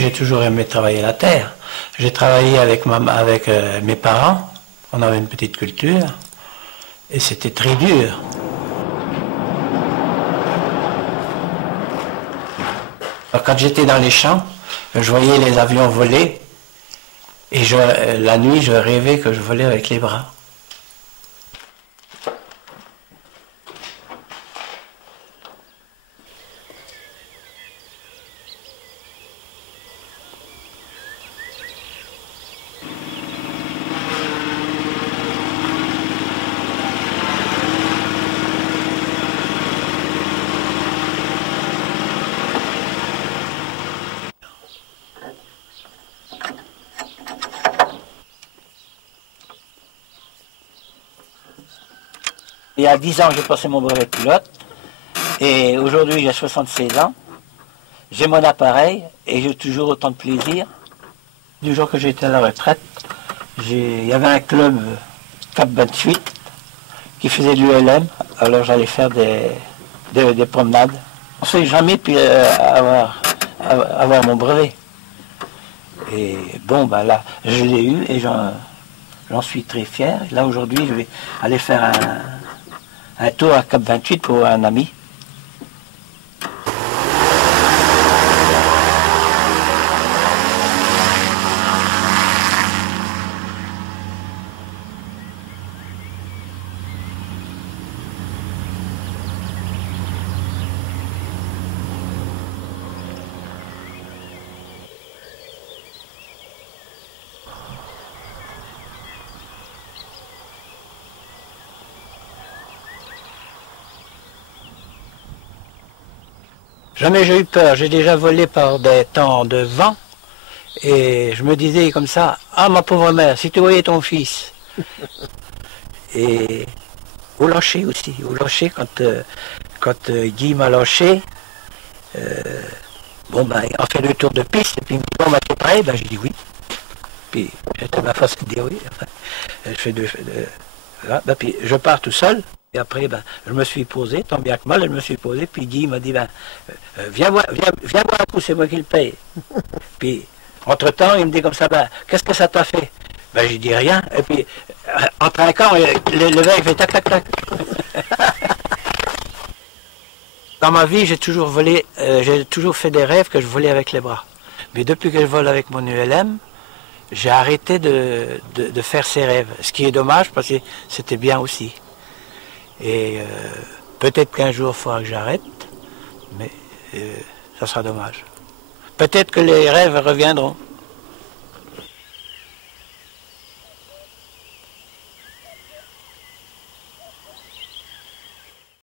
J'ai toujours aimé travailler la terre. J'ai travaillé avec mes parents. On avait une petite culture. Et c'était très dur. Alors, quand j'étais dans les champs, je voyais les avions voler. Et la nuit, je rêvais que je volais avec les bras. Il y a 10 ans, j'ai passé mon brevet de pilote. Et aujourd'hui, j'ai 76 ans. J'ai mon appareil et j'ai toujours autant de plaisir. Du jour que j'ai été à la retraite, il y avait un club Cap 28 qui faisait de l'ULM. Alors j'allais faire des promenades. On ne sait jamais puis avoir mon brevet. Et bon, ben là, je l'ai eu et j'en suis très fier. Là, aujourd'hui, je vais aller faire un tour à Cap 28 pour un ami. Jamais j'ai eu peur, j'ai déjà volé par des temps de vent et je me disais comme ça, ah ma pauvre mère, si tu voyais ton fils. Et au lâcher aussi, au lâcher quand Guy m'a lâché, bon ben il a fait le tour de piste et puis il me dit bon ben t'es prêt, ben j'ai dit oui. Puis c'était ma façon de dire oui, enfin, je fais voilà, ben, puis je pars tout seul. Et après, ben, je me suis posé, tant bien que mal, je me suis posé, puis Guy m'a dit, ben, viens voir un coup, c'est moi qui le paye. Puis, entre-temps, il me dit comme ça, ben, qu'est-ce que ça t'a fait? Ben, j'ai dit rien, et puis, en trinquant, le verre, il fait tac, tac, tac. Dans ma vie, j'ai toujours volé, j'ai toujours fait des rêves que je volais avec les bras. Mais depuis que je vole avec mon ULM, j'ai arrêté de faire ces rêves. Ce qui est dommage, parce que c'était bien aussi. Et peut-être qu'un jour, il faudra que j'arrête, mais ça sera dommage. Peut-être que les rêves reviendront.